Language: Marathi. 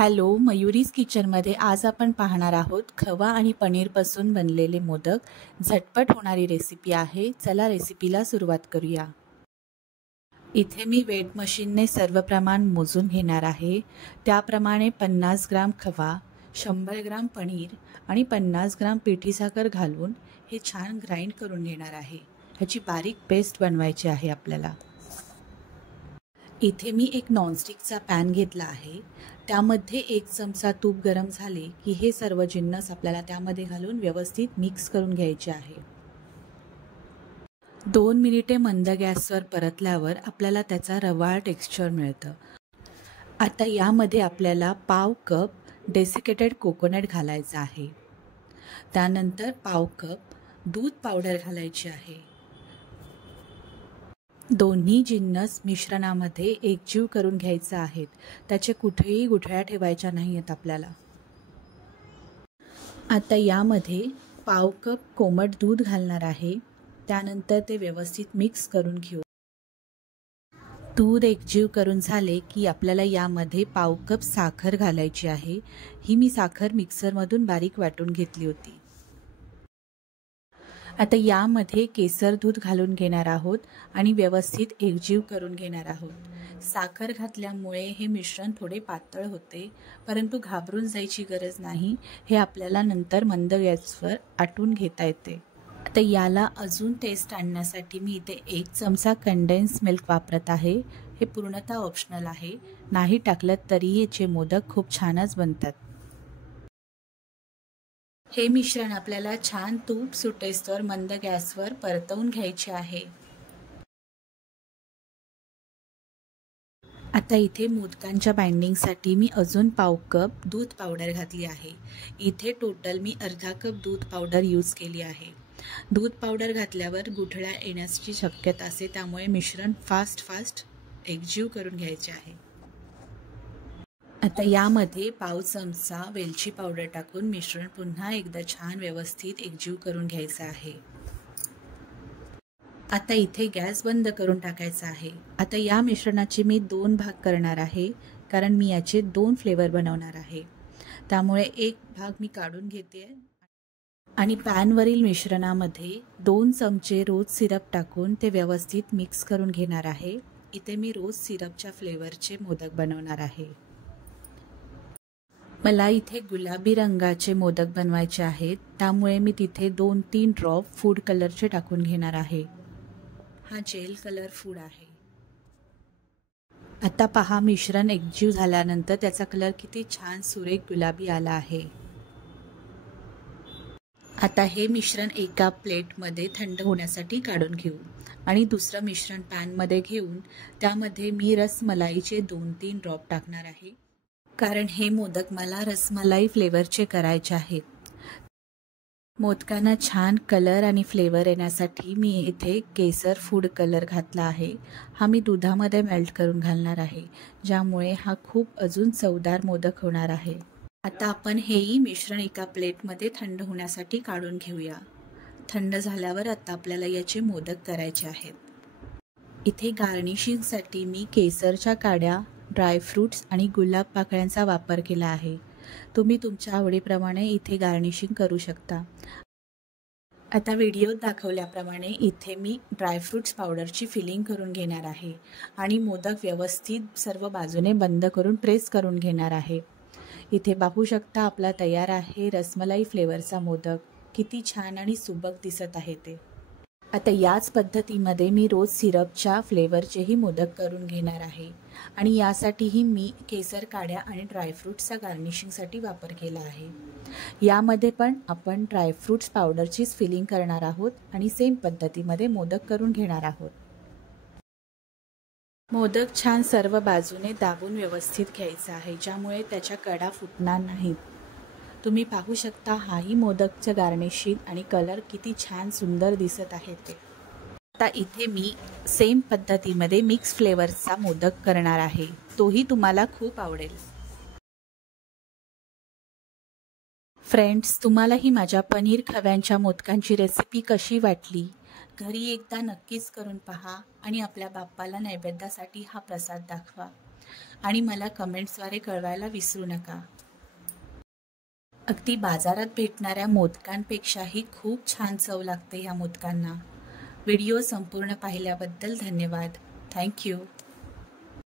हॅलो, मयुरीज किचनमध्ये आज आपण पाहणार आहोत खवा आणि पनीरपासून बनलेले मोदक. झटपट होणारी रेसिपी आहे. चला रेसिपीला सुरुवात करूया. इथे मी वेट मशीनने सर्व प्रमाण मोजून घेणार आहे. त्याप्रमाणे 50 ग्राम खवा, 100 ग्राम पनीर आणि 50 ग्राम पिठी साखर घालून हे छान ग्राइंड करून घेणार आहे. ह्याची बारीक पेस्ट बनवायची आहे आपल्याला. इथे मी एक नॉनस्टिकचा पॅन घेतला आहे. त्यामध्ये 1 चमचा तूप गरम झाले की हे सर्व जिन्नस आपल्याला त्यामध्ये घालून व्यवस्थित मिक्स करून घ्यायचे आहे. 2 मिनिटे मंद गॅसवर परतल्यावर आपल्याला त्याचा रवाळ टेक्स्चर मिळतं. आता यामध्ये आपल्याला पाव कप डेसिकेटेड कोकोनट घालायचा आहे. त्यानंतर पाव कप दूध पावडर घालायची आहे. दोन्ही जिन्नस मिश्रणामध्ये एकजीव करून घ्यायचे आहेत. त्याचे कुठेही गुठळ्या ठेवायच्या नाही आहेत आपल्याला. आता यामध्ये पाव कप कोमट दूध घालणार आहे. त्यानंतर ते व्यवस्थित मिक्स करून घेऊ. दूध एकजीव करून झाले की आपल्याला यामध्ये पाव कप साखर घालायची आहे. ही मी साखर मिक्सरमधून बारीक वाटून घेतली होती. आता यामध्ये केसर दूध घालून घेणार आहोत आणि व्यवस्थित एकजीव करून घेणार आहोत. साखर घातल्यामुळे हे मिश्रण थोडे पातळ होते, परंतु घाबरून जायची गरज नाही. हे आपल्याला नंतर मंद गॅसवर आटून घेता येते. आता याला अजून टेस्ट आणण्यासाठी मी इथे 1 चमचा कंडेन्स मिल्क वापरत आहे. हे पूर्णतः ऑप्शनल आहे. नाही टाकलं तरी याचे मोदक खूप छानच बनतात. हे मिश्रण आपल्याला छान तूप सुटेस्तोवर मंद गॅसवर परतवून घ्यायचे आहे. आता इथे मोदकांच्या बाइंडिंगसाठी मी अजून पाव कप दूध पावडर घातली आहे. इथे टोटल मी अर्धा कप दूध पावडर यूज केली आहे. दूध पावडर घातल्यावर गुठळ्या येण्याची शक्यता असते, त्यामुळे मिश्रण फास्ट एकजीव करून घ्यायचे आहे. आता यामध्ये पाव चमचा वेलची पावडर टाकून मिश्रण पुन्हा एकदा छान व्यवस्थित एकजीव करून घ्यायचं आहे. आता इथे गॅस बंद करून टाकायचा आहे. आता या मिश्रणाचे मी 2 भाग करणार आहे, कारण मी याचे 2 फ्लेवर बनवणार आहे. त्यामुळे एक भाग मी काढून घेते आणि पॅनवरील मिश्रणामध्ये 2 चमचे रोज सिरप टाकून ते व्यवस्थित मिक्स करून घेणार आहे. इथे मी रोज सिरपच्या फ्लेवरचे मोदक बनवणार आहे. मला इथे गुलाबी रंगाचे मोदक बनवायचे आहेत, त्यामुळे मी तिथे 2-3 ड्रॉप फूड कलरचे टाकून घेणार आहे. हा जेल कलर फूड आहे. आता पहा, मिश्रण एकजीव झाल्यानंतर त्याचा कलर किती छान सुरेख गुलाबी आला आहे. आता हे मिश्रण एका प्लेटमध्ये थंड होण्यासाठी काढून घेऊ आणि दुसरं मिश्रण पॅनमध्ये घेऊन त्यामध्ये मी रसमलाईचे 2-3 ड्रॉप टाकणार आहे, कारण हे मोदक मला रसमलाई फ्लेवरचे करायचे आहेत. मोदकांना छान कलर आणि फ्लेवर येण्यासाठी मी इथे केसर फूड कलर घातला आहे. हा मी दुधामध्ये मेल्ट करून घालणार आहे, ज्यामुळे हा खूप अजून चवदार मोदक होणार आहे. आता आपण हेही मिश्रण एका प्लेटमध्ये थंड होण्यासाठी काढून घेऊया. थंड झाल्यावर आता आपल्याला याचे मोदक करायचे आहेत. इथे गार्निशिंगसाठी मी केसरच्या काड्या, ड्रायफ्रूट्स आणि गुलाब पाकळ्यांचा वापर केला आहे. तुम्ही तुमच्या आवडीप्रमाणे इथे गार्निशिंग करू शकता. आता व्हिडिओत दाखवल्याप्रमाणे इथे मी ड्रायफ्रूट्स पावडरची फिलिंग करून घेणार आहे आणि मोदक व्यवस्थित सर्व बाजूने बंद करून प्रेस करून घेणार आहे. इथे पाहू शकता आपला तयार आहे रसमलाई फ्लेवरचा मोदक. किती छान आणि सुबक दिसत आहे ते. आता याच पद्धतीमध्ये मी रोज सिरपच्या फ्लेवरचेही मोदक करून घेणार आहे आणि यासाठीही मी केसर काड्या आणि ड्रायफ्रूट्सचा गार्निशिंगसाठी वापर केला आहे. यामध्ये पण आपण ड्रायफ्रूट्स पावडरचीच फिलिंग करणार आहोत आणि सेम पद्धतीमध्ये मोदक करून घेणार आहोत. मोदक छान सर्व बाजूने दाबून व्यवस्थित घ्यायचा आहे, ज्यामुळे त्याच्या कडा फुटणार नाहीत. तुम्ही पाहू शकता हाही मोदकचं गार्निशिंग आणि कलर किती छान सुंदर दिसत आहे ते. आता इथे मी सेम पद्धतीमध्ये मिक्स फ्लेवरचा मोदक करणार आहे. तोही तुम्हाला खूप आवडेल. फ्रेंड्स, तुम्हालाही माझ्या पनीर खव्यांच्या मोदकांची रेसिपी कशी वाटली? घरी एकदा नक्कीच करून पहा आणि आपल्या बाप्पाला नैवेद्यासाठी हा प्रसाद दाखवा. आणि मला कमेंट्सद्वारे कळवायला विसरू नका. अगदी बाजारात भेटणाऱ्या मोदकांपेक्षाही खूप छान चव लागते ह्या मोदकांना. व्हिडिओ संपूर्ण पाहिल्याबद्दल धन्यवाद. थँक्यू.